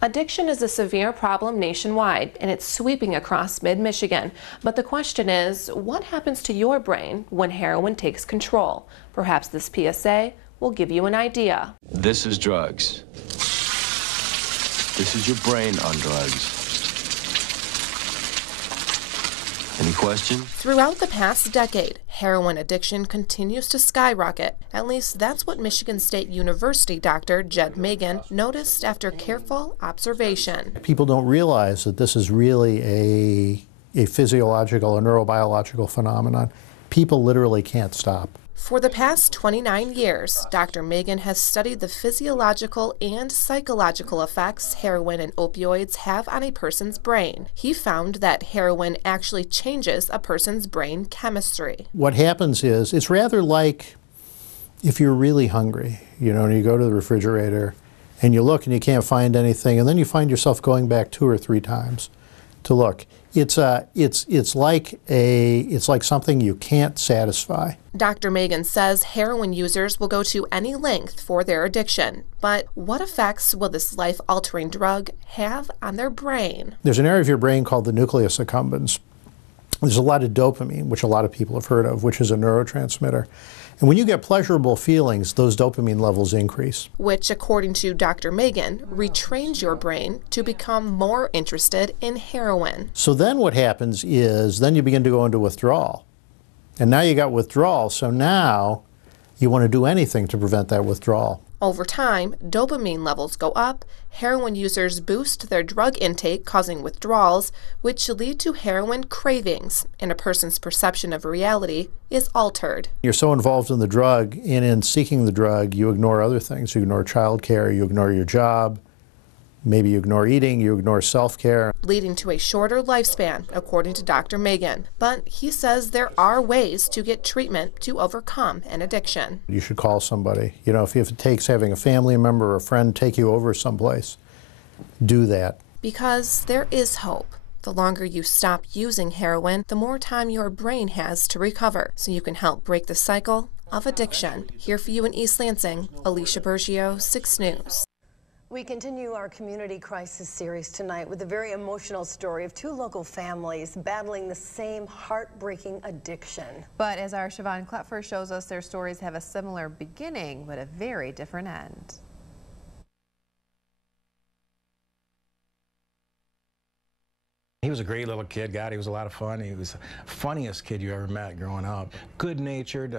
Addiction is a severe problem nationwide, and it's sweeping across mid-Michigan. But the question is, what happens to your brain when heroin takes control? Perhaps this PSA will give you an idea. This is drugs. This is your brain on drugs. Any questions? Throughout the past decade, heroin addiction continues to skyrocket. At least that's what Michigan State University Dr. Jed Megan noticed after careful observation. People don't realize that this is really a physiological or neurobiological phenomenon. People literally can't stop. For the past 29 years, Dr. Megan has studied the physiological and psychological effects heroin and opioids have on a person's brain. He found that heroin actually changes a person's brain chemistry. What happens is, it's rather like if you're really hungry, and you go to the refrigerator and you look and you can't find anything, and then you find yourself going back 2 or 3 times to look. It's like something you can't satisfy. Dr. Megan says heroin users will go to any length for their addiction. But what effects will this life-altering drug have on their brain? There's an area of your brain called the nucleus accumbens. There's a lot of dopamine, which a lot of people have heard of, which is a neurotransmitter. And when you get pleasurable feelings, those dopamine levels increase. Which, according to Dr. Megan, retrains your brain to become more interested in heroin. So then what happens is, then you begin to go into withdrawal. And now you got withdrawal, so now you want to do anything to prevent that withdrawal. Over time, dopamine levels go up, heroin users boost their drug intake, causing withdrawals, which lead to heroin cravings, and a person's perception of reality is altered. You're so involved in the drug, and in seeking the drug, you ignore other things. You ignore childcare, you ignore your job, maybe you ignore eating, you ignore self-care. Leading to a shorter lifespan, according to Dr. Megan. But he says there are ways to get treatment to overcome an addiction. You should call somebody. If it takes having a family member or a friend take you over someplace, do that. Because there is hope. The longer you stop using heroin, the more time your brain has to recover, so you can help break the cycle of addiction. Here for you in East Lansing, Alicia Bergio, 6 News. We continue our community crisis series tonight with a very emotional story of 2 local families battling the same heartbreaking addiction. But as our Siobhan Klepfer shows us, their stories have a similar beginning, but a very different end. He was a great little kid. God, he was a lot of fun. He was the funniest kid you ever met growing up. Good-natured,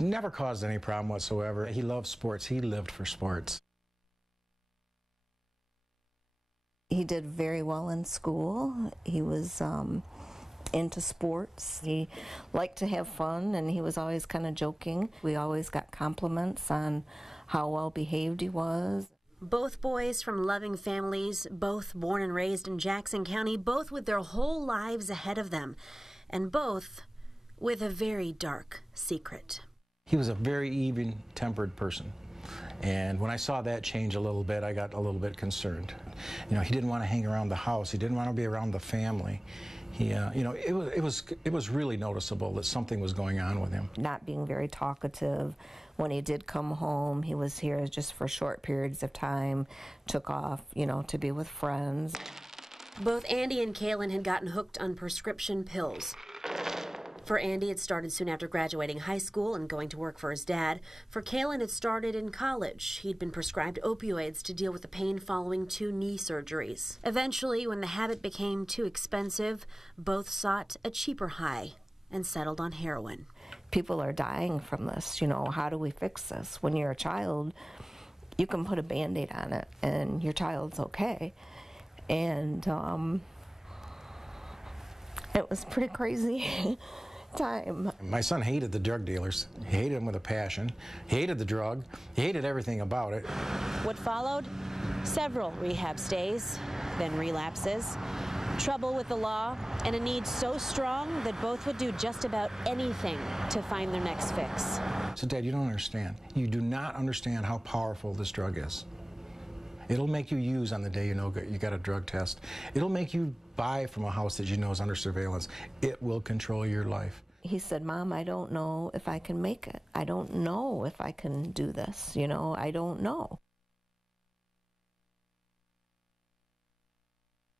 never caused any problem whatsoever. He loved sports. He lived for sports. He did very well in school. He was into sports. He liked to have fun, and he was always kind of joking. We always got compliments on how well behaved he was. Both boys from loving families, both born and raised in Jackson County, both with their whole lives ahead of them, and both with a very dark secret. He was a very even-tempered person. And when I saw that change a little bit, I got a little bit concerned. He didn't want to hang around the house. He didn't want to be around the family. It was really noticeable that something was going on with him. Not being very talkative. When he did come home, he was here just for short periods of time, took off, to be with friends. Both Andy and Kaylin had gotten hooked on prescription pills. For Andy, it started soon after graduating high school and going to work for his dad. For Kaylin, it started in college. He'd been prescribed opioids to deal with the pain following 2 knee surgeries. Eventually, when the habit became too expensive, both sought a cheaper high and settled on heroin. People are dying from this. How do we fix this? When you're a child, you can put a Band-Aid on it and your child's okay. And it was pretty crazy. Time. My son hated the drug dealers. He hated them with a passion. He hated the drug. He hated everything about it. What followed? Several rehab stays, then relapses, trouble with the law, and a need so strong that both would do just about anything to find their next fix. So, Dad, you don't understand. You do not understand how powerful this drug is. It'll make you use on the day you got a drug test. It'll make you buy from a house that you know is under surveillance. It will control your life. He said, Mom, I don't know if I can make it. I don't know if I can do this. I don't know.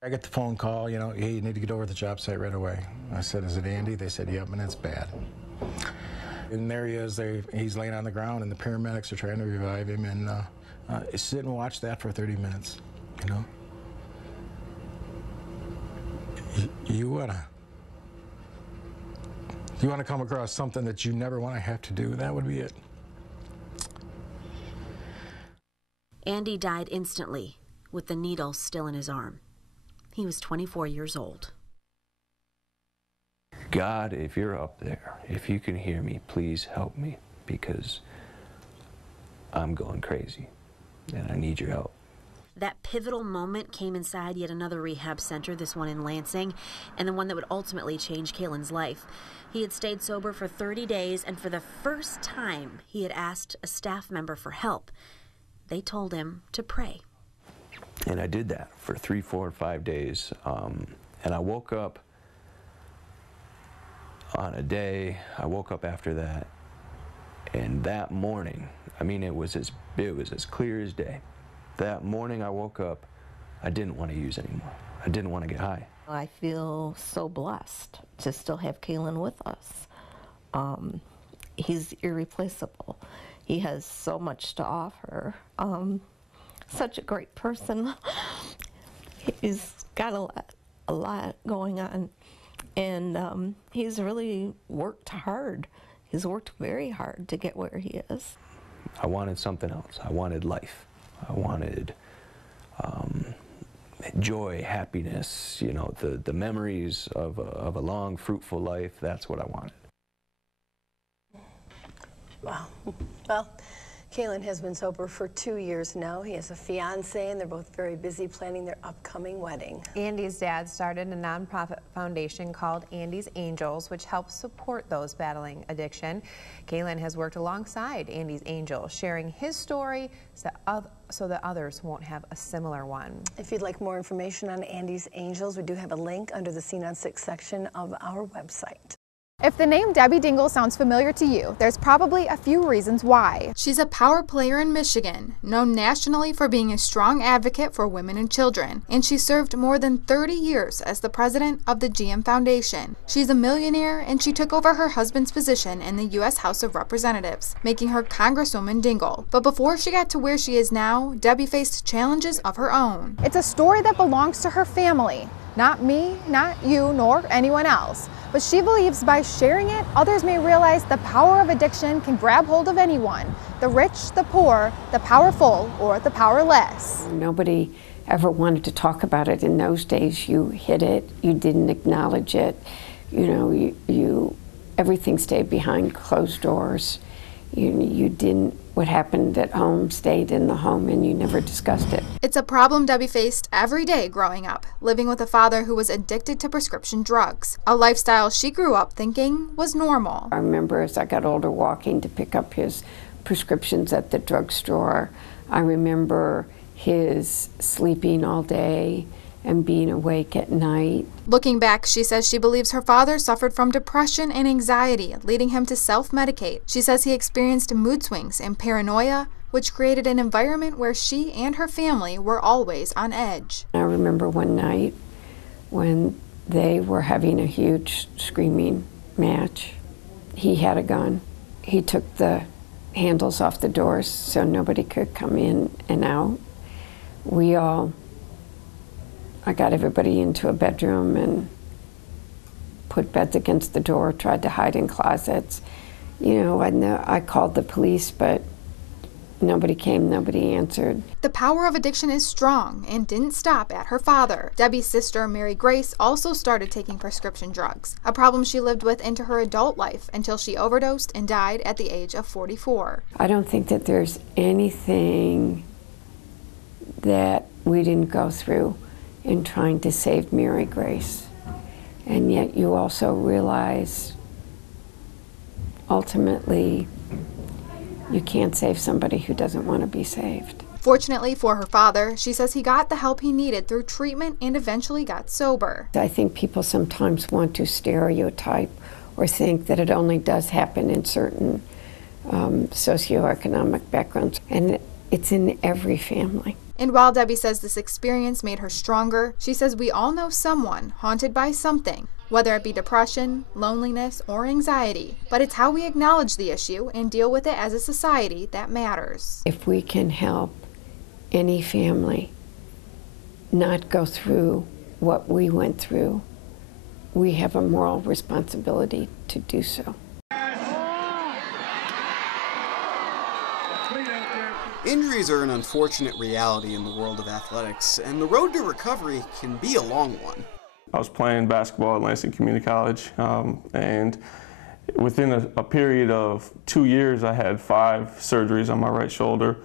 I get the phone call, you know, hey, you need to get over to the job site right away. I said, is it Andy? They said, yep, and it's bad. And there he is, he's laying on the ground, and the paramedics are trying to revive him, and sit and watch that for 30 minutes, you know? You wanna come across something that you never wanna have to do, that would be it. Andy died instantly, with the needle still in his arm. He was 24 years old. God, if you're up there, if you can hear me, please help me, because I'm going crazy and I need your help. That pivotal moment came inside yet another rehab center, this one in Lansing, and the one that would ultimately change Kaylin's life. He had stayed sober for 30 days, and for the first time, he had asked a staff member for help. They told him to pray. And I did that for 3, 4, 5 days. And I woke up on a day, I woke up after that, and that morning, I mean, it was as clear as day. That morning I woke up, I didn't want to use anymore. I didn't want to get high. I feel so blessed to still have Kaylin with us. He's irreplaceable. He has so much to offer. Such a great person. He's got a lot going on, and he's really worked hard. He's worked very hard to get where he is. I wanted something else. I wanted life. I wanted joy, happiness, you know, the memories of a long, fruitful life. That's what I wanted. Wow. Well, Kaylin has been sober for 2 years now. He has a fiance, and they're both very busy planning their upcoming wedding. Andy's dad started a nonprofit foundation called Andy's Angels, which helps support those battling addiction. Kaylin has worked alongside Andy's Angels, sharing his story so that others won't have a similar one. If you'd like more information on Andy's Angels, we do have a link under the Scene on 6 section of our website. If the name Debbie Dingle sounds familiar to you, there's probably a few reasons why. She's a power player in Michigan, known nationally for being a strong advocate for women and children, and she served more than 30 years as the president of the GM Foundation. She's a millionaire, and she took over her husband's position in the U.S. House of Representatives, making her Congresswoman Dingle. But before she got to where she is now, Debbie faced challenges of her own. It's a story that belongs to her family. Not me, not you, nor anyone else. But she believes by sharing it, others may realize the power of addiction can grab hold of anyone. The rich, the poor, the powerful, or the powerless. Nobody ever wanted to talk about it in those days. You hid it, you didn't acknowledge it. You know, everything stayed behind closed doors. You didn't, what happened at home stayed in the home, and you never discussed it. It's a problem Debbie faced every day growing up, living with a father who was addicted to prescription drugs, a lifestyle she grew up thinking was normal. I remember as I got older walking to pick up his prescriptions at the drugstore. I remember his sleeping all day and being awake at night. Looking back, she says she believes her father suffered from depression and anxiety, leading him to self-medicate. She says he experienced mood swings and paranoia, which created an environment where she and her family were always on edge. I remember one night when they were having a huge screaming match. He had a gun. He took the handles off the doors so nobody could come in and out. I got everybody into a bedroom and put beds against the door, tried to hide in closets. You know, I called the police, but nobody came, nobody answered. The power of addiction is strong and didn't stop at her father. Debbie's sister, Mary Grace, also started taking prescription drugs, a problem she lived with into her adult life until she overdosed and died at the age of 44. I don't think that there's anything that we didn't go through in trying to save Mary Grace. And yet you also realize ultimately you can't save somebody who doesn't want to be saved. Fortunately for her father, she says he got the help he needed through treatment and eventually got sober. I think people sometimes want to stereotype or think that it only does happen in certain socioeconomic backgrounds, and it's in every family. And while Debbie says this experience made her stronger, she says we all know someone haunted by something, whether it be depression, loneliness, or anxiety. But it's how we acknowledge the issue and deal with it as a society that matters. If we can help any family not go through what we went through, we have a moral responsibility to do so. Injuries are an unfortunate reality in the world of athletics, and the road to recovery can be a long one. I was playing basketball at Lansing Community College, and within a period of 2 years, I had 5 surgeries on my right shoulder.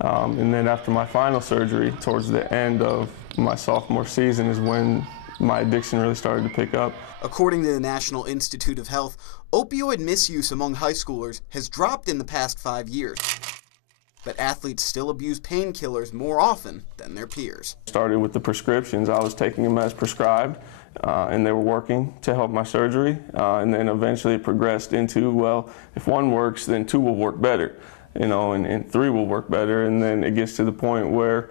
And then after my final surgery, towards the end of my sophomore season, is when my addiction really started to pick up. According to the National Institute of Health, opioid misuse among high schoolers has dropped in the past 5 years. But athletes still abuse painkillers more often than their peers. Started with the prescriptions. I was taking them as prescribed, and they were working to help my surgery. And then eventually it progressed into, well, if 1 works, then 2 will work better, and 3 will work better. And then it gets to the point where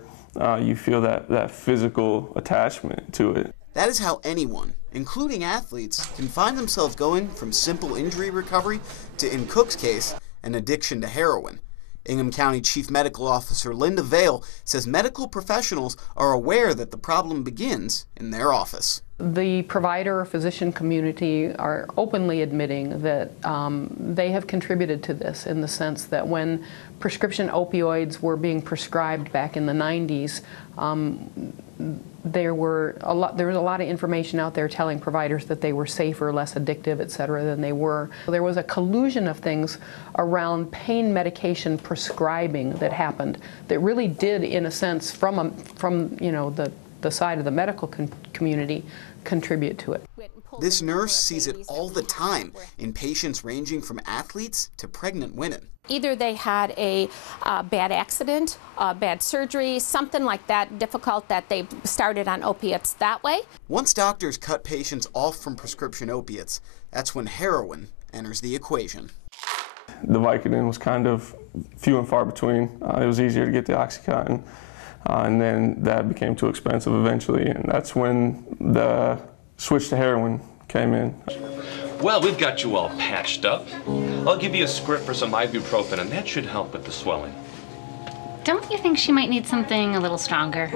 you feel that physical attachment to it. That is how anyone, including athletes, can find themselves going from simple injury recovery to, in Cook's case, an addiction to heroin. Ingham County Chief Medical Officer Linda Vail says medical professionals are aware that the problem begins in their office. The provider or physician community are openly admitting that they have contributed to this, in the sense that when prescription opioids were being prescribed back in the 90s, there was a lot of information out there telling providers that they were safer, less addictive, et cetera, than they were. There was a collusion of things around pain medication prescribing that happened that really did, in a sense, from the side of the medical community, contribute to it. This nurse sees it all the time in patients ranging from athletes to pregnant women. Either they had a bad accident, a bad surgery, something like that difficult that they started on opiates that way. Once doctors cut patients off from prescription opiates, that's when heroin enters the equation. The Vicodin was kind of few and far between. It was easier to get the Oxycontin, and then that became too expensive eventually, and that's when the switch to heroin came in. Well, we've got you all patched up. I'll give you a script for some ibuprofen, and that should help with the swelling. Don't you think she might need something a little stronger?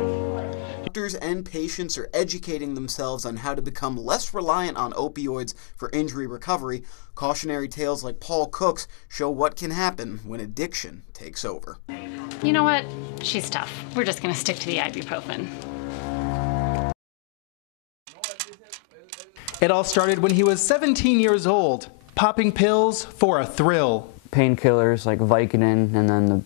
Doctors and patients are educating themselves on how to become less reliant on opioids for injury recovery. Cautionary tales like Paul Cook's show what can happen when addiction takes over. You know what? She's tough. We're just going to stick to the ibuprofen. It all started when he was 17 years old, popping pills for a thrill. Painkillers like Vicodin, and then the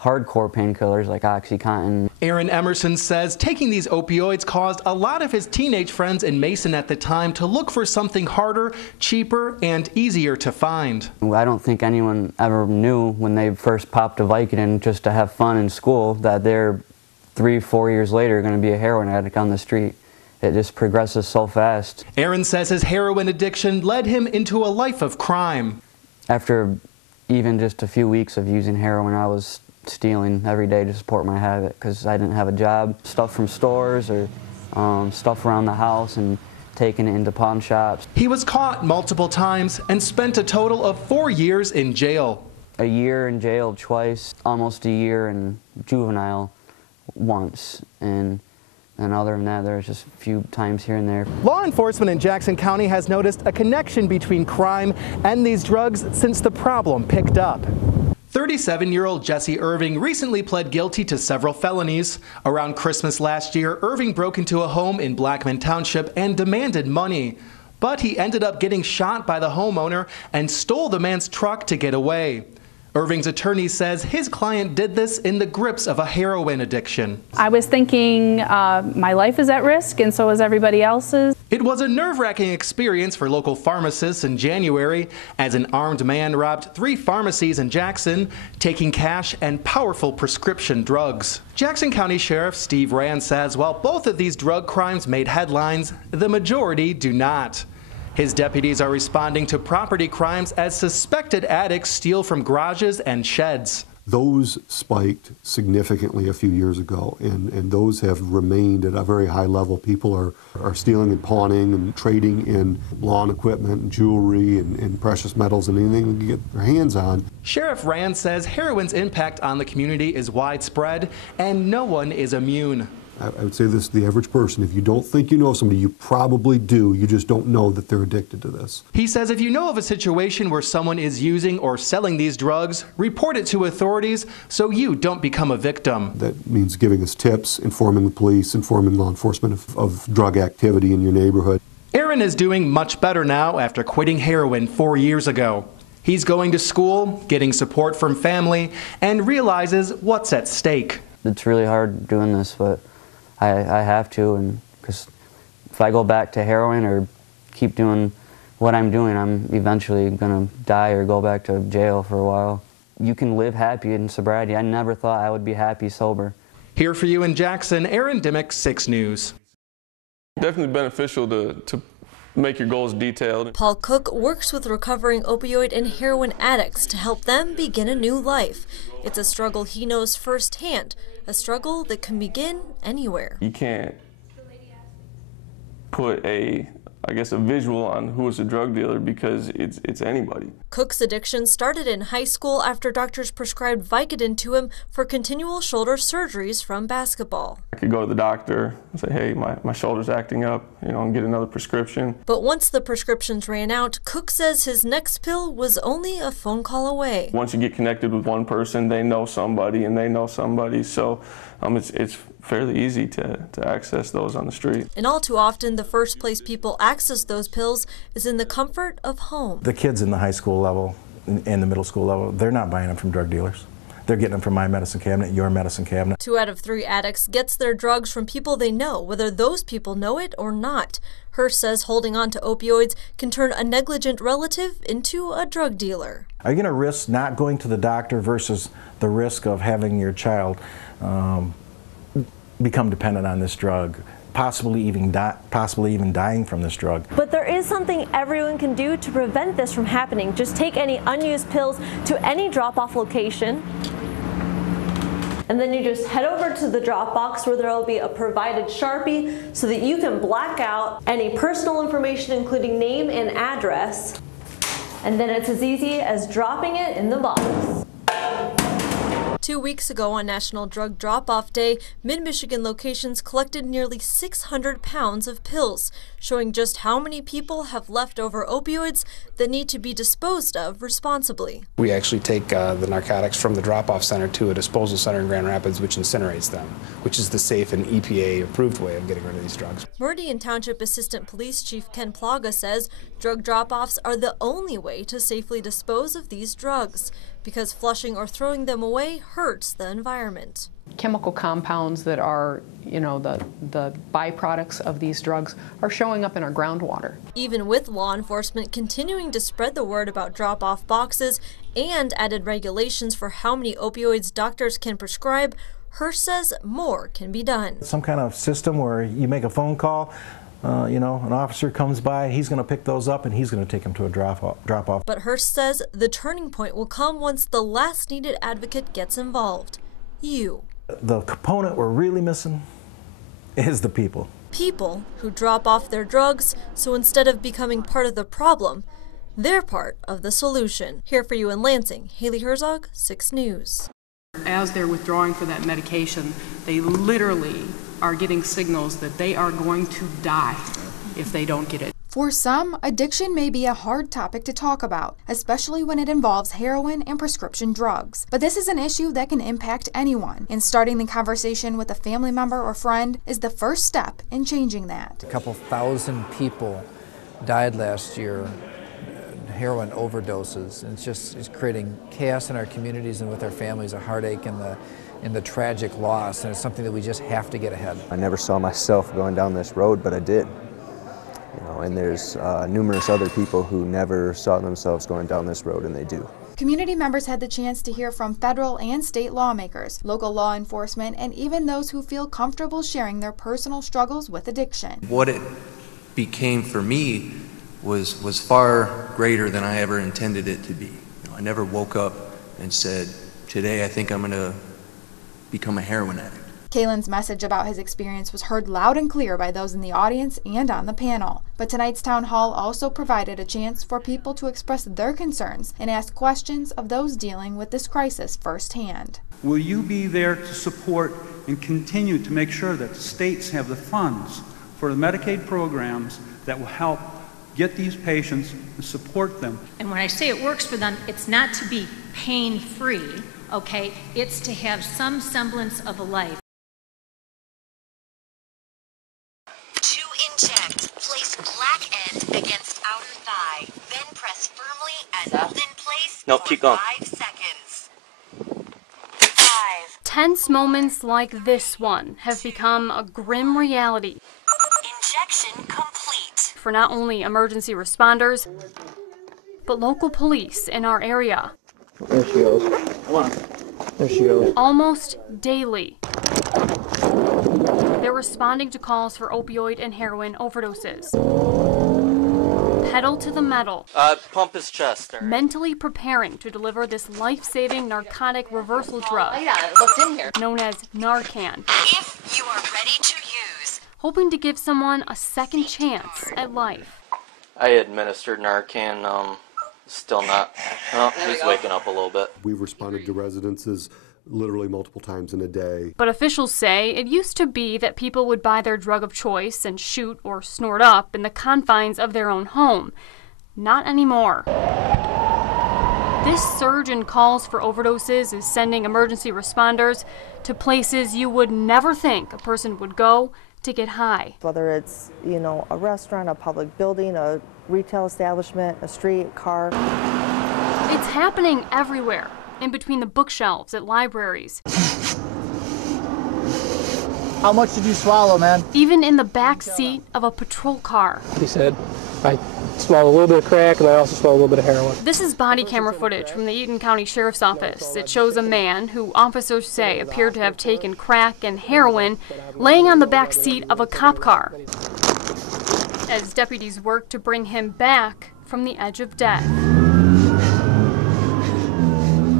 hardcore painkillers like Oxycontin. Aaron Emerson says taking these opioids caused a lot of his teenage friends in Mason at the time to look for something harder, cheaper, and easier to find. I don't think anyone ever knew when they first popped a Vicodin just to have fun in school that they're 3-4 years later going to be a heroin addict on the street. It just progresses so fast. Aaron says his heroin addiction led him into a life of crime. After even just a few weeks of using heroin, I was stealing every day to support my habit because I didn't have a job. Stuff from stores or stuff around the house, and taking it into pawn shops. He was caught multiple times and spent a total of 4 years in jail. A year in jail twice, almost a year in juvenile once. And other than that, there's just a few times here and there. Law enforcement in Jackson County has noticed a connection between crime and these drugs since the problem picked up. 37-year-old Jesse Irving recently pled guilty to several felonies. Around Christmas last year, Irving broke into a home in Blackman Township and demanded money. But he ended up getting shot by the homeowner and stole the man's truck to get away. Irving's attorney says his client did this in the grips of a heroin addiction. I was thinking my life is at risk, and so is everybody else's. It was a nerve-wracking experience for local pharmacists in January as an armed man robbed 3 pharmacies in Jackson, taking cash and powerful prescription drugs. Jackson County Sheriff Steve Rand says while both of these drug crimes made headlines, the majority do not. His deputies are responding to property crimes as suspected addicts steal from garages and sheds. Those spiked significantly a few years ago, and those have remained at a very high level. People are stealing and pawning and trading in lawn equipment and jewelry and precious metals and anything they can get their hands on. Sheriff Rand says heroin's impact on the community is widespread and no one is immune. I would say this to the average person: if you don't think you know somebody, you probably do. You just don't know that they're addicted to this. He says if you know of a situation where someone is using or selling these drugs, report it to authorities so you don't become a victim. That means giving us tips, informing the police, informing law enforcement of drug activity in your neighborhood. Aaron is doing much better now after quitting heroin 4 years ago. He's going to school, getting support from family, and realizes what's at stake. It's really hard doing this, but I have to, and because if I go back to heroin or keep doing what I'm doing, I'm eventually going to die or go back to jail for a while. You can live happy in sobriety. I never thought I would be happy sober. Here for you in Jackson, Aaron Dimmick, 6 News. Definitely beneficial to make your goals detailed. Paul Cook works with recovering opioid and heroin addicts to help them begin a new life. It's a struggle he knows firsthand, a struggle that can begin anywhere. You can't put a visual on who is a drug dealer because it's anybody. Cook's addiction started in high school after doctors prescribed Vicodin to him for continual shoulder surgeries from basketball. I could go to the doctor and say, hey, my shoulder's acting up, and get another prescription. But once the prescriptions ran out, Cook says his next pill was only a phone call away. Once you get connected with one person, they know somebody and they know somebody, so it's fairly easy to access those on the street. And all too often, the first place people access those pills is in the comfort of home. The kids in the high school level and the middle school level, they're not buying them from drug dealers. They're getting them from my medicine cabinet, your medicine cabinet. 2 out of 3 addicts gets their drugs from people they know, whether those people know it or not. Hirsch says holding on to opioids can turn a negligent relative into a drug dealer. Are you going to risk not going to the doctor versus the risk of having your child become dependent on this drug, possibly even dying from this drug? But there is something everyone can do to prevent this from happening. Just take any unused pills to any drop-off location, and then you just head over to the drop box where there will be a provided Sharpie so that you can black out any personal information, including name and address, and then it's as easy as dropping it in the box. 2 weeks ago on National Drug Drop-Off Day, Mid-Michigan locations collected nearly 600 pounds of pills, showing just how many people have leftover opioids that need to be disposed of responsibly. We actually take the narcotics from the drop-off center to a disposal center in Grand Rapids, which incinerates them, which is the safe and EPA-approved way of getting rid of these drugs. Meridian Township Assistant Police Chief Ken Plaga says drug drop-offs are the only way to safely dispose of these drugs, because flushing or throwing them away hurts the environment. Chemical compounds that are, the byproducts of these drugs are showing up in our groundwater. Even with law enforcement continuing to spread the word about drop-off boxes and added regulations for how many opioids doctors can prescribe, Hirsch says more can be done. Some kind of system where you make a phone call, an officer comes by, he's going to pick those up and he's going to take them to a drop-off. But Hirsch says the turning point will come once the last needed advocate gets involved. You. The component we're really missing is the people. People who drop off their drugs, so instead of becoming part of the problem, they're part of the solution. Here for you in Lansing, Haley Herzog, 6 News. As they're withdrawing for that medication, they literally are getting signals that they are going to die if they don't get it. For some, addiction may be a hard topic to talk about, especially when it involves heroin and prescription drugs. But this is an issue that can impact anyone, and starting the conversation with a family member or friend is the first step in changing that. A couple thousand people died last year, heroin overdoses, and it's creating chaos in our communities and with our families, a heartache and the tragic loss, and it's something that we just have to get ahead. I never saw myself going down this road, but I did. And there's numerous other people who never saw themselves going down this road, and they do. Community members had the chance to hear from federal and state lawmakers, local law enforcement, and even those who feel comfortable sharing their personal struggles with addiction. What it became for me was far greater than I ever intended it to be. I never woke up and said, today I think I'm going to become a heroin addict. Kalen's message about his experience was heard loud and clear by those in the audience and on the panel. But tonight's town hall also provided a chance for people to express their concerns and ask questions of those dealing with this crisis firsthand. Will you be there to support and continue to make sure that states have the funds for the Medicaid programs that will help get these patients and support them? And when I say it works for them, it's not to be pain-free, okay? It's to have some semblance of a life. To inject, place black end against outer thigh, then press firmly and hold in place Nope, for keep going. 5 seconds. 5. Tense moments like this one have become a grim reality. Injection complete. For not only emergency responders, but local police in our area. There she goes. Come on. There she goes. Almost daily, they're responding to calls for opioid and heroin overdoses. Pedal to the metal. Pump his chest. There. Mentally preparing to deliver this life-saving narcotic reversal drug. Oh yeah, it looked in here. Known as Narcan. If you are ready to use. Hoping to give someone a second chance at life. I administered Narcan, still not. Oh, he's waking up a little bit. We've responded to residences literally multiple times in a day. But officials say it used to be that people would buy their drug of choice and shoot or snort up in the confines of their own home. Not anymore. This surge in calls for overdoses is sending emergency responders to places you would never think a person would go to get high. Whether it's, a restaurant, a public building, a retail establishment, a street, a car. It's happening everywhere, in between the bookshelves at libraries. How much did you swallow, man? Even in the back seat of a patrol car. He said, I swallowed a little bit of crack and I also swallowed a little bit of heroin. This is body camera footage from the Eaton County Sheriff's Office. It shows a man who officers say appeared to have taken crack and heroin laying on the back seat of a cop car as deputies work to bring him back from the edge of death.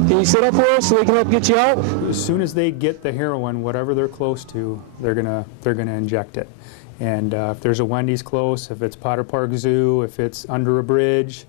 Can you sit up for us so we can help get you out? As soon as they get the heroin, whatever they're close to, they're gonna inject it. And if there's a Wendy's close, if it's Potter Park Zoo, if it's under a bridge,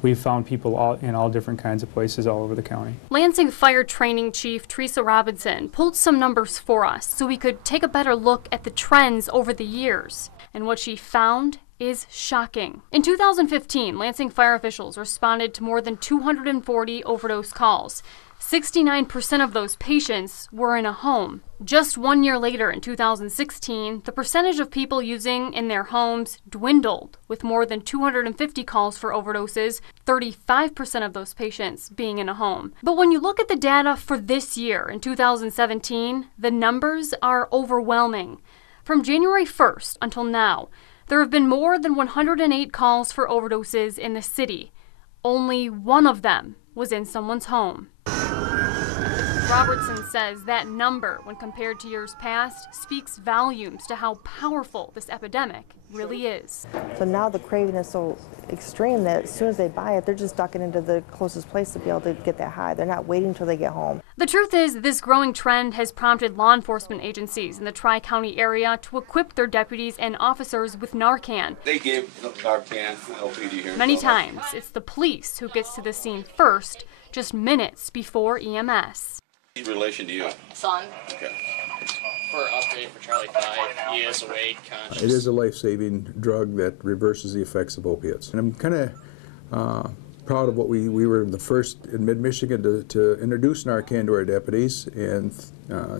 we've found people in all different kinds of places all over the county. Lansing Fire Training Chief Teresa Robinson pulled some numbers for us so we could take a better look at the trends over the years. And what she found is shocking. In 2015, Lansing fire officials responded to more than 240 overdose calls. 69% of those patients were in a home. Just 1 year later, in 2016, the percentage of people using in their homes dwindled, with more than 250 calls for overdoses, 35% of those patients being in a home. But when you look at the data for this year, in 2017, the numbers are overwhelming. From January 1st until now, there have been more than 108 calls for overdoses in the city. Only one of them was in someone's home. Robertson says that number, when compared to years past, speaks volumes to how powerful this epidemic really is. So now the craving is so extreme that as soon as they buy it, they're just ducking into the closest place to be able to get that high. They're not waiting until they get home. The truth is, this growing trend has prompted law enforcement agencies in the Tri-County area to equip their deputies and officers with Narcan. They gave Narcan LPD here. Many times, it's the police who gets to the scene first, just minutes before EMS. In relation to you? Son. Okay. For upgrade for Charlie 5, he is awake, conscious. It is a life-saving drug that reverses the effects of opiates. And I'm kind of proud of what we were the first in mid-Michigan to introduce Narcan to our deputies, and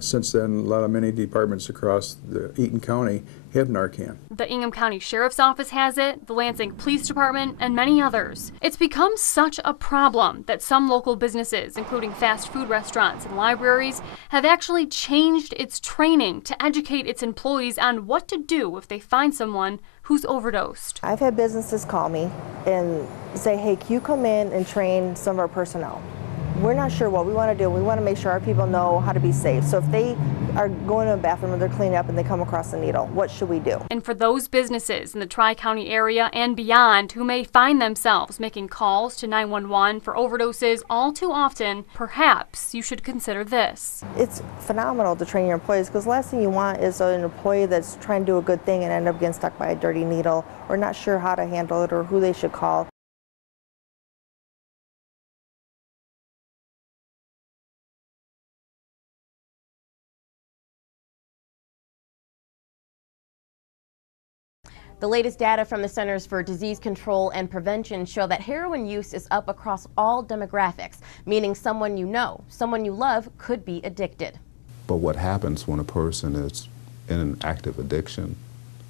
since then many departments across the Eaton County have Narcan. The Ingham County Sheriff's Office has it, the Lansing Police Department, and many others. It's become such a problem that some local businesses, including fast food restaurants and libraries, have actually changed its training to educate its employees on what to do if they find someone who's overdosed. I've had businesses call me and say, hey, can you come in and train some of our personnel? we're not sure what we want to do. We want to make sure our people know how to be safe. So if they are going to a bathroom or they're cleaning up and they come across a needle, what should we do? And for those businesses in the Tri-County area and beyond who may find themselves making calls to 911 for overdoses all too often, perhaps you should consider this. It's phenomenal to train your employees, because the last thing you want is an employee that's trying to do a good thing and end up getting stuck by a dirty needle or not sure how to handle it or who they should call. The latest data from the Centers for Disease Control and Prevention show that heroin use is up across all demographics, meaning someone you know, someone you love could be addicted. But what happens when a person is in an active addiction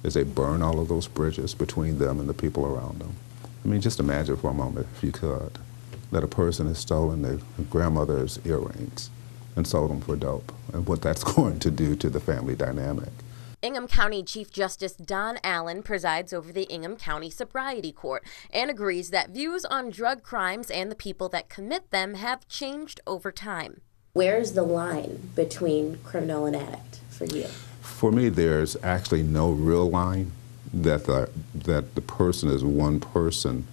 is they burn all of those bridges between them and the people around them. I mean, just imagine for a moment, if you could, that a person has stolen their grandmother's earrings and sold them for dope, and what that's going to do to the family dynamic. Ingham County Chief Justice Don Allen presides over the Ingham County Sobriety Court and agrees that views on drug crimes and the people that commit them have changed over time. Where's the line between criminal and addict for you? For me, there's actually no real line that the person is one person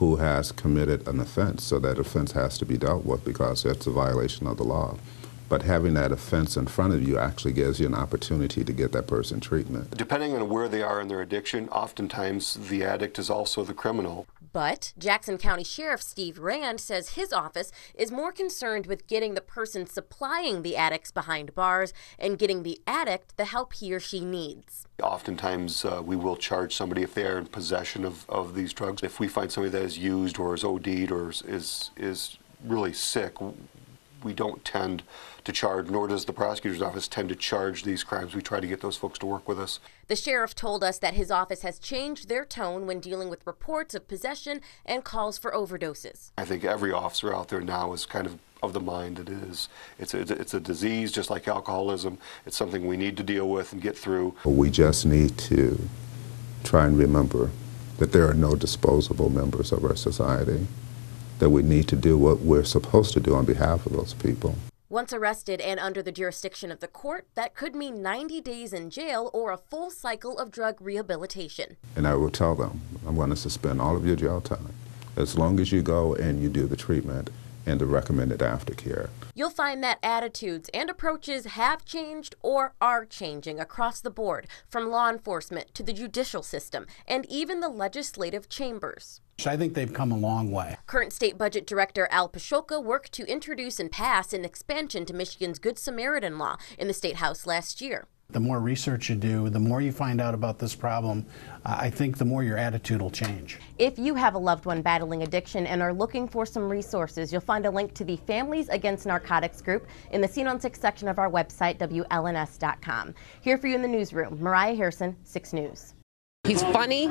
who has committed an offense, so that offense has to be dealt with because it's a violation of the law. But having that offense in front of you actually gives you an opportunity to get that person treatment. Depending on where they are in their addiction, oftentimes the addict is also the criminal. But Jackson County Sheriff Steve Rand says his office is more concerned with getting the person supplying the addicts behind bars and getting the addict the help he or she needs. Oftentimes we will charge somebody if they are in possession of these drugs. If we find somebody that is used or is OD'd or is really sick, we don't tend to charge, nor does the prosecutor's office tend to charge these crimes. We try to get those folks to work with us. The sheriff told us that his office has changed their tone when dealing with reports of possession and calls for overdoses. I think every officer out there now is kind of the mind that it's a disease just like alcoholism. It's something we need to deal with and get through. We just need to try and remember that there are no disposable members of our society, that we need to do what we're supposed to do on behalf of those people. Once arrested and under the jurisdiction of the court, that could mean 90 days in jail or a full cycle of drug rehabilitation. And I will tell them, I'm going to suspend all of your jail time as long as you go and you do the treatment and the recommended aftercare. You'll find that attitudes and approaches have changed or are changing across the board, from law enforcement to the judicial system and even the legislative chambers. I think they've come a long way. Current State Budget Director Al Pasholka worked to introduce and pass an expansion to Michigan's Good Samaritan law in the State House last year. The more research you do, the more you find out about this problem, I think the more your attitude will change. If you have a loved one battling addiction and are looking for some resources, you'll find a link to the Families Against Narcotics group in the Scene on 6 section of our website, WLNS.com. Here for you in the newsroom, Mariah Harrison, 6 News. He's funny.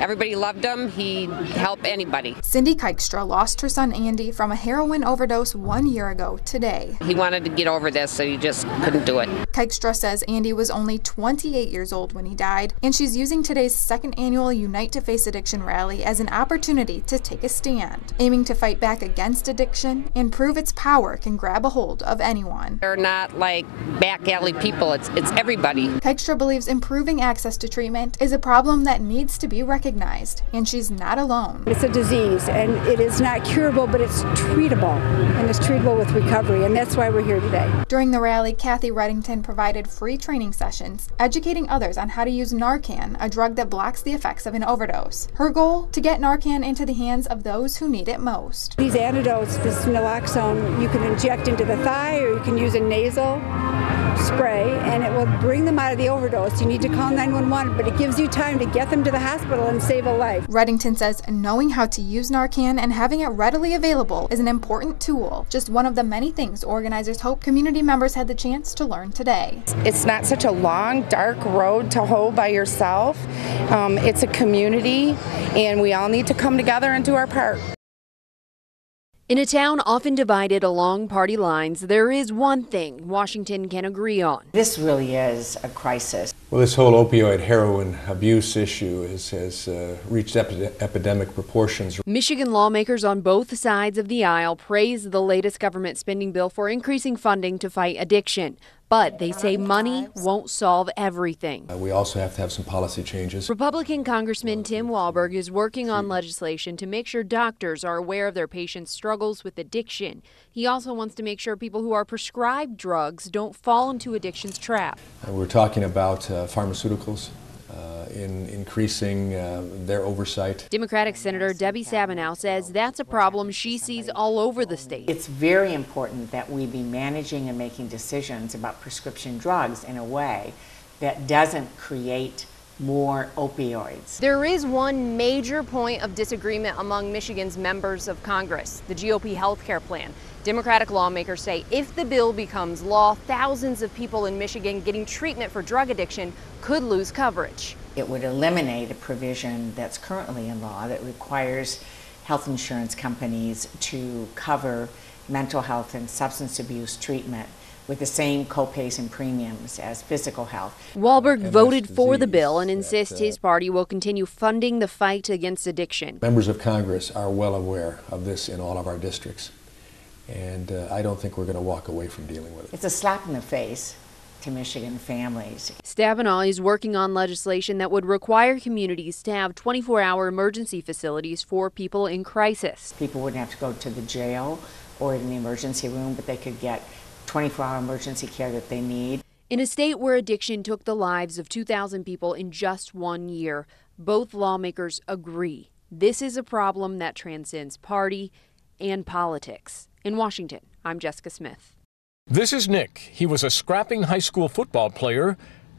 Everybody loved him. He'd help anybody. Cindy Keikstra lost her son Andy from a heroin overdose 1 year ago today. He wanted to get over this, so he just couldn't do it. Keikstra says Andy was only 28 years old when he died, and she's using today's second annual Unite to Face Addiction rally as an opportunity to take a stand, aiming to fight back against addiction and prove its power can grab a hold of anyone. They're not like back alley people. It's everybody. Keikstra believes improving access to treatment is a problem that needs to be recognized, and she's not alone. It's a disease, and it is not curable, but it's treatable, and it's treatable with recovery, and that's why we're here today. During the rally, Kathy Reddington provided free training sessions, educating others on how to use Narcan, a drug that blocks the effects of an overdose. Her goal, to get Narcan into the hands of those who need it most. These antidotes, this naloxone, you can inject into the thigh, or you can use a nasal spray, and it will bring them out of the overdose. You need to call 911, but it gives you time to get them to the hospital and save a life. Reddington says knowing how to use Narcan and having it readily available is an important tool, just one of the many things organizers hope community members had the chance to learn today. It's not such a long, dark road to hoe by yourself. It's a community, and we all need to come together and do our part. In a town often divided along party lines, there is one thing Washington can agree on. This really is a crisis. Well, this whole opioid heroin abuse issue has reached epidemic proportions. Michigan lawmakers on both sides of the aisle praise the latest government spending bill for increasing funding to fight addiction. But they say money won't solve everything. We also have to have some policy changes. Republican Congressman Tim Walberg is working on legislation to make sure doctors are aware of their patients' struggles with addiction. He also wants to make sure people who are prescribed drugs don't fall into addiction's trap. We're talking about pharmaceuticals, in increasing their oversight. Democratic Senator Debbie Sabinow says that's a problem she sees all over the state. It's very important that we be managing and making decisions about prescription drugs in a way that doesn't create more opioids. There is one major point of disagreement among Michigan's members of Congress, the GOP health care plan. Democratic lawmakers say if the bill becomes law, thousands of people in Michigan getting treatment for drug addiction could lose coverage. It would eliminate a provision that's currently in law that requires health insurance companies to cover mental health and substance abuse treatment with the same copays and premiums as physical health. Walberg voted for the bill and insists his party will continue funding the fight against addiction. Members of Congress are well aware of this in all of our districts, and I don't think we're going to walk away from dealing with it. It's a slap in the face to Michigan families. Sabinow is working on legislation that would require communities to have 24-hour emergency facilities for people in crisis. People wouldn't have to go to the jail or in the emergency room, but they could get 24-hour emergency care that they need. In a state where addiction took the lives of 2,000 people in just 1 year, both lawmakers agree this is a problem that transcends party and politics. In Washington, I'm Jessica Smith. This is Nick. He was a scrapping high school football player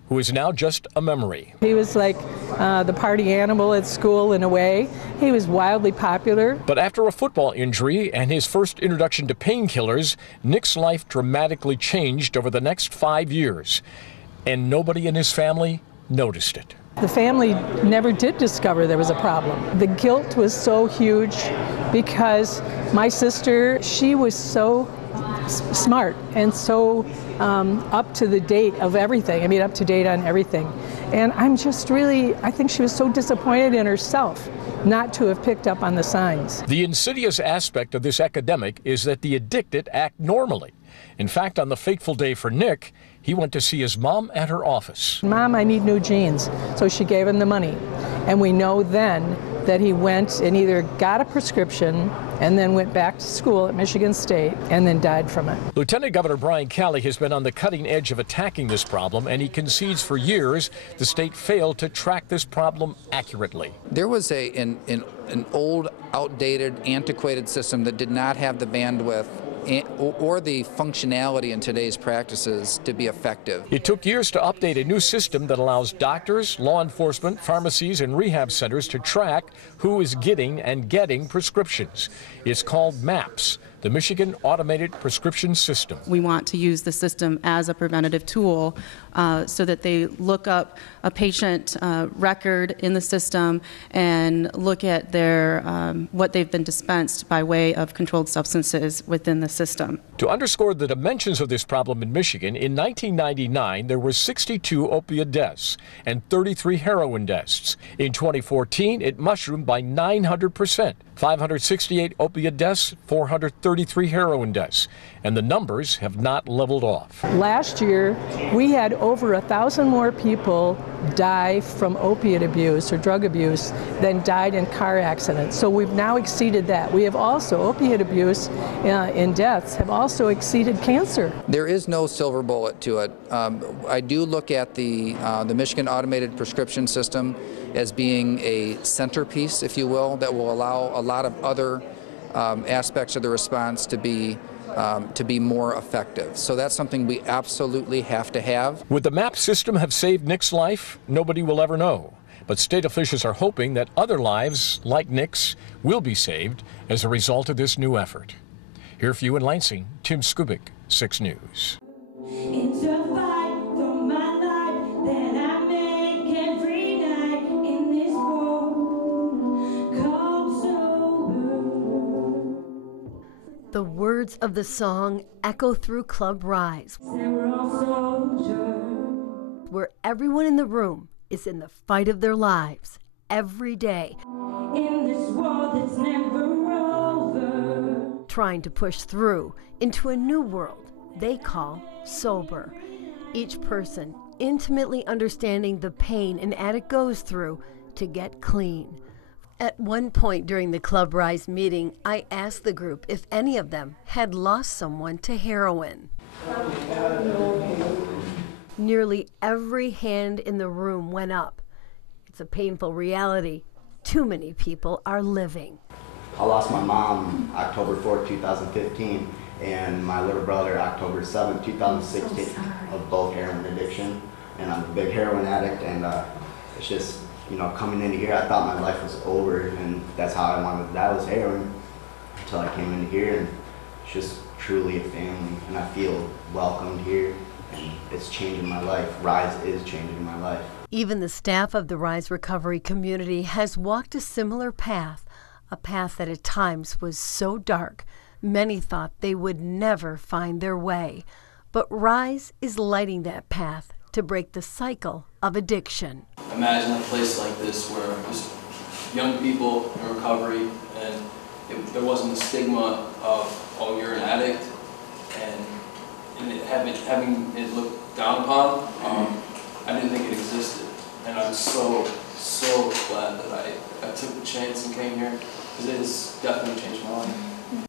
who is now just a memory. He was like the party animal at school in a way. He was wildly popular. But after a football injury and his first introduction to painkillers, Nick's life dramatically changed over the next 5 years. And nobody in his family noticed it. The family never did discover there was a problem. The guilt was so huge because my sister, she was so smart and so up to the date of everything. I mean, up to date on everything. And I'm just really, I think she was so disappointed in herself not to have picked up on the signs. The insidious aspect of this epidemic is that the addicted act normally. In fact, on the fateful day for Nick, he went to see his mom at her office. Mom, I need new jeans. So she gave him the money. And we know then that he went and either got a prescription and then went back to school at Michigan State and then died from it. Lieutenant Governor Brian Calley has been on the cutting edge of attacking this problem, and he concedes for years the state failed to track this problem accurately. There was an old, outdated, antiquated system that did not have the bandwidth or the functionality in today's practices to be effective. It took years to update a new system that allows doctors, law enforcement, pharmacies, and rehab centers to track who is getting prescriptions. It's called MAPS, the Michigan Automated Prescription System. We want to use the system as a preventative tool so that they look up a patient record in the system and look at their what they've been dispensed by way of controlled substances within the system. To underscore the dimensions of this problem in Michigan, in 1999 there were 62 opioid deaths and 33 heroin deaths. In 2014 it mushroomed by 900%. 568 opioid deaths, 433 heroin deaths, and the numbers have not leveled off. Last year, we had over 1,000 more people die from opiate abuse or drug abuse than died in car accidents. So we've now exceeded that. We have also, opiate abuse in deaths have also exceeded cancer. There is no silver bullet to it. I do look at the Michigan Automated Prescription System as being a centerpiece, if you will, that will allow a lot of other aspects of the response to be more effective. So that's something we absolutely have to have. Would the MAP system have saved Nick's life? Nobody will ever know. But state officials are hoping that other lives, like Nick's, will be saved as a result of this new effort. Here for you in Lansing, Tim Skubik, 6 News. It's a fight for my life that I make every night in this world called sober. The words of the song echo through Club Rise, And we're all soldiers. where everyone in the room is in the fight of their lives every day, In this world that's never over. trying to push through into a new world they call sober. Each person intimately understanding the pain an addict goes through to get clean. At one point during the Club Rise meeting, I asked the group if any of them had lost someone to heroin. Nearly every hand in the room went up. It's a painful reality too many people are living. I lost my mom October 4th, 2015, and my little brother October 7th, 2016, of both heroin addiction. And I'm a big heroin addict, and it's just, you know, coming into here, I thought my life was over, and that's how I wanted to die, was heroin, until I came into here, and it's just truly a family, and I feel welcomed here, and it's changing my life. Rise is changing my life. Even the staff of the Rise recovery community has walked a similar path, a path that at times was so dark, many thought they would never find their way. But Rise is lighting that path to break the cycle of addiction. Imagine a place like this where just young people in recovery, and there wasn't the stigma of, oh, you're an addict, and having it looked down upon. I didn't think it existed, and I'm so glad that I took the chance and came here, because it has definitely changed my life.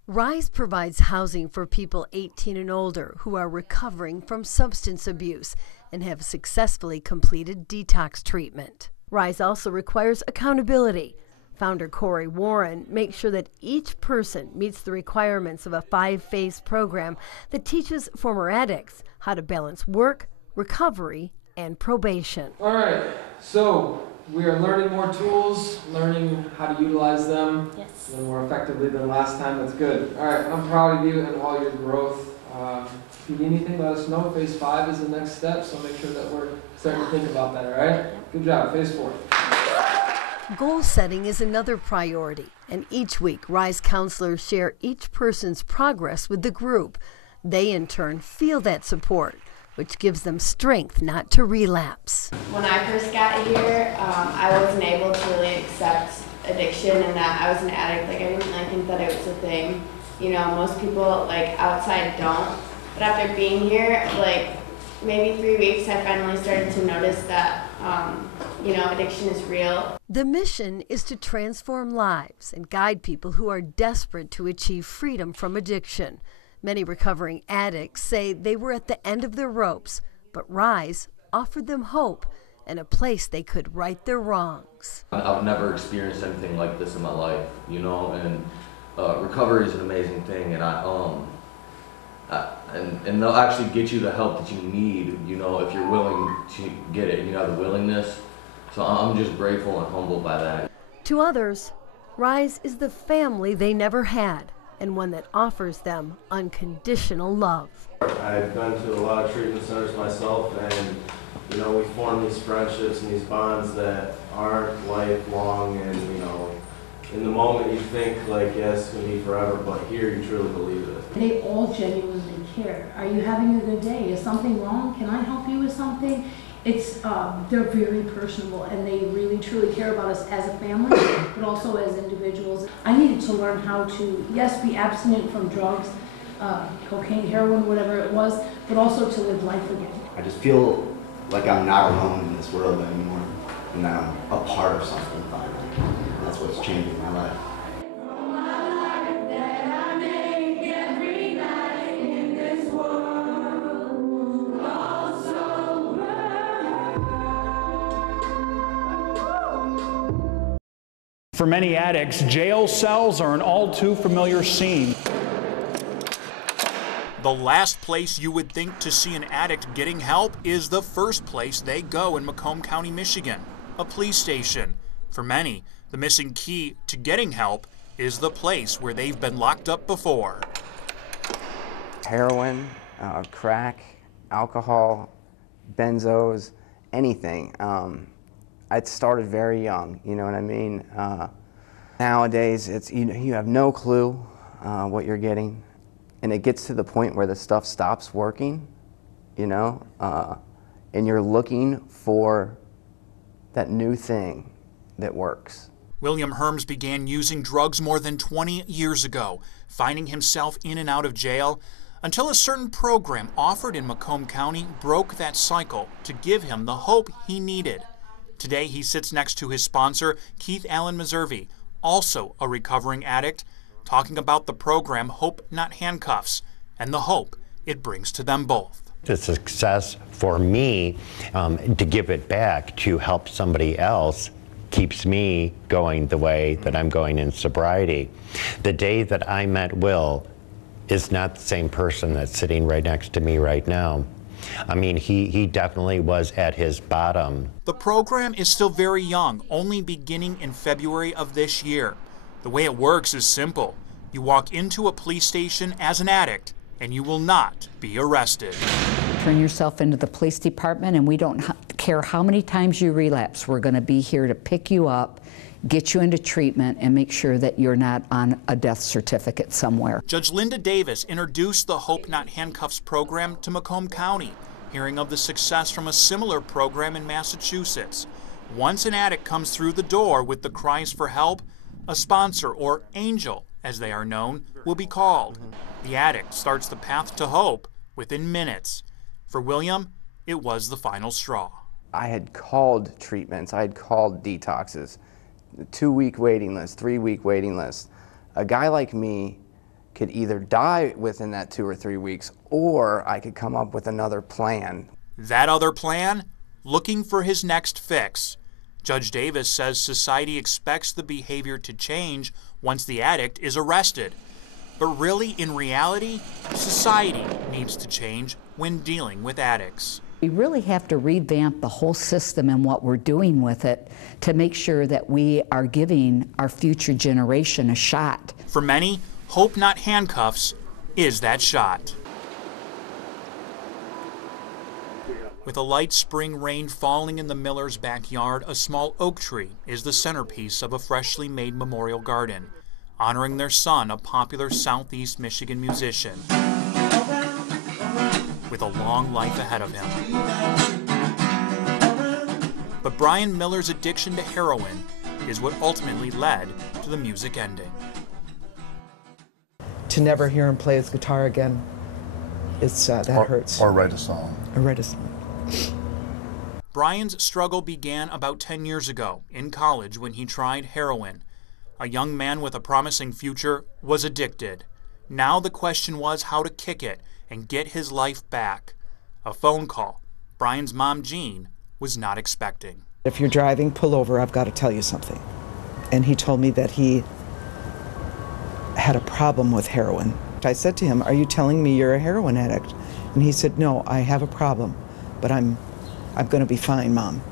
Rise provides housing for people 18 and older who are recovering from substance abuse and have successfully completed detox treatment. Rise also requires accountability. Founder Corey Warren makes sure that each person meets the requirements of a 5-phase program that teaches former addicts how to balance work, recovery, and probation. All right, so we are learning more tools, learning how to utilize them more effectively than last time. That's good. All right, I'm proud of you and all your growth. If you need anything, let us know. Phase 5 is the next step, so make sure that we're starting to think about that, all right? Good job. Phase 4. Goal setting is another priority, and each week Rise counselors share each person's progress with the group. They in turn feel that support, which gives them strength not to relapse. When I first got here, I wasn't able to really accept addiction and that I was an addict. Like, I didn't really think that it was a thing. You know, most people like outside don't. But after being here, like maybe 3 weeks, I finally started to notice that, you know, addiction is real. The mission is to transform lives and guide people who are desperate to achieve freedom from addiction. Many recovering addicts say they were at the end of their ropes, but Rise offered them hope and a place they could right their wrongs. I've never experienced anything like this in my life, you know, and recovery is an amazing thing, and and they'll actually get you the help that you need, you know, if you're willing to get it and you have the willingness. So I'm just grateful and humbled by that. To others, Rise is the family they never had, and one that offers them unconditional love. I've been to a lot of treatment centers myself, and you know, we form these friendships and these bonds that aren't lifelong, and you know, in the moment you think like, yes, it's going to be forever, but here you truly believe it. They all genuinely care. Are you having a good day? Is something wrong? Can I help you with something? It's, they're very personable, and they really truly care about us as a family, but also as individuals. I needed to learn how to, yes, be abstinent from drugs, cocaine, heroin, whatever it was, but also to live life again. I just feel like I'm not alone in this world anymore, and that I'm a part of something finally. And that's what's changing my life. For many addicts, jail cells are an all too familiar scene. The last place you would think to see an addict getting help is the first place they go in Macomb County, Michigan, a police station. For many, the missing key to getting help is the place where they've been locked up before. Heroin, crack, alcohol, benzos, anything. It started very young, you know what I mean? Nowadays, it's you have no clue what you're getting, and it gets to the point where the stuff stops working, you know? and you're looking for that new thing that works. William Herms began using drugs more than 20 years ago, finding himself in and out of jail until a certain program offered in Macomb County broke that cycle to give him the hope he needed. Today he sits next to his sponsor, Keith Allen Meservey, also a recovering addict, talking about the program Hope Not Handcuffs and the hope it brings to them both. The success for me to give it back to help somebody else keeps me going the way that I'm going in sobriety. The day that I met Will is not the same person that's sitting right next to me right now. I mean, he definitely was at his bottom. The program is still very young, only beginning in February of this year. The way it works is simple. You walk into a police station as an addict, and you will not be arrested. Turn yourself into the police department, and we don't care how many times you relapse. We're going to be here to pick you up, get you into treatment, and make sure that you're not on a death certificate somewhere. Judge Linda Davis introduced the Hope Not Handcuffs program to Macomb County, hearing of the success from a similar program in Massachusetts. Once an addict comes through the door with the cries for help, a sponsor, or angel, as they are known, will be called. The addict starts the path to hope within minutes. For William, it was the final straw. I had called treatments, I had called detoxes, 2-week waiting list, 3-week waiting list. A guy like me could either die within that 2 or 3 weeks, or I could come up with another plan. That other plan? Looking for his next fix. Judge Davis says society expects the behavior to change once the addict is arrested. But really, in reality, society needs to change when dealing with addicts. We really have to revamp the whole system and what we're doing with it to make sure that we are giving our future generation a shot. For many, Hope Not Handcuffs is that shot. With a light spring rain falling in the Millers' backyard, a small oak tree is the centerpiece of a freshly made memorial garden, honoring their son, a popular Southeast Michigan musician, with a long life ahead of him. But Brian Miller's addiction to heroin is what ultimately led to the music ending. To never hear him play his guitar again, it's that hurts. Or write a song. Or write a song. Brian's struggle began about 10 years ago in college when he tried heroin. A young man with a promising future was addicted. Now the question was how to kick it and get his life back. A phone call Brian's mom, Jean, was not expecting. If you're driving, pull over, I've got to tell you something. And he told me that he had a problem with heroin. I said to him, are you telling me you're a heroin addict? And he said, no, I have a problem, but I'm going to be fine, Mom.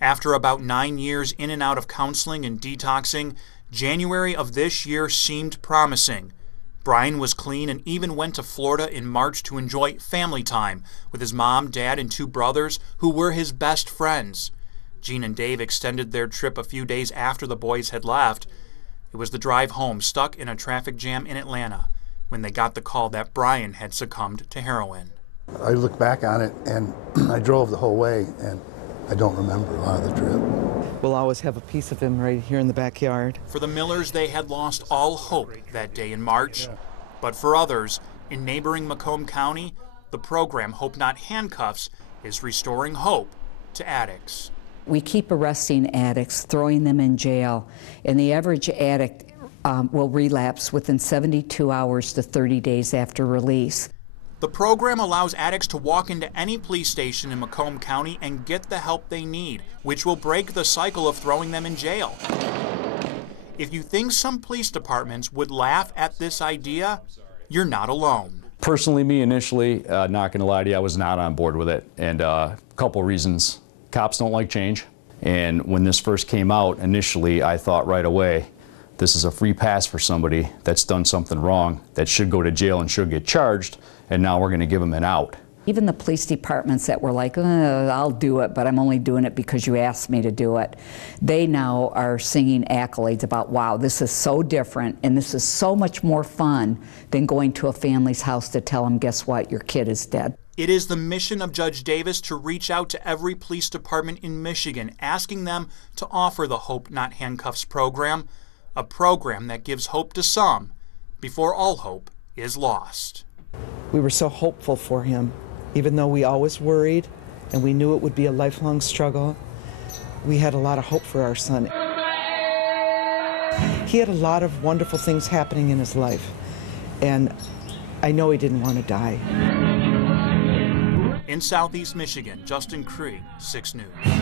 After about 9 years in and out of counseling and detoxing, January of this year seemed promising. Brian was clean and even went to Florida in March to enjoy family time with his mom, dad, and 2 brothers who were his best friends. Jean and Dave extended their trip a few days after the boys had left. It was the drive home, stuck in a traffic jam in Atlanta, when they got the call that Brian had succumbed to heroin. I look back on it, and I drove the whole way, and I don't remember a lot of the trip. We'll always have a piece of him right here in the backyard. For the Millers, they had lost all hope that day in March. But for others, in neighboring Macomb County, the program Hope Not Handcuffs is restoring hope to addicts. We keep arresting addicts, throwing them in jail, and the average addict will relapse within 72 hours to 30 days after release. The program allows addicts to walk into any police station in Macomb County and get the help they need, which will break the cycle of throwing them in jail. If you think some police departments would laugh at this idea, you're not alone. Personally, me initially, not gonna lie to you, I was not on board with it, and a couple reasons. Cops don't like change, and when this first came out, initially I thought right away, this is a free pass for somebody that's done something wrong, that should go to jail and should get charged, and now we're gonna give them an out. Even the police departments that were like, I'll do it, but I'm only doing it because you asked me to do it, they now are singing accolades about, wow, this is so different, and this is so much more fun than going to a family's house to tell them, guess what, your kid is dead. It is the mission of Judge Davis to reach out to every police department in Michigan, asking them to offer the Hope Not Handcuffs program, a program that gives hope to some before all hope is lost. We were so hopeful for him, even though we always worried and we knew it would be a lifelong struggle. We had a lot of hope for our son. He had a lot of wonderful things happening in his life, and I know he didn't want to die. In Southeast Michigan, Justin Krieg, 6 News.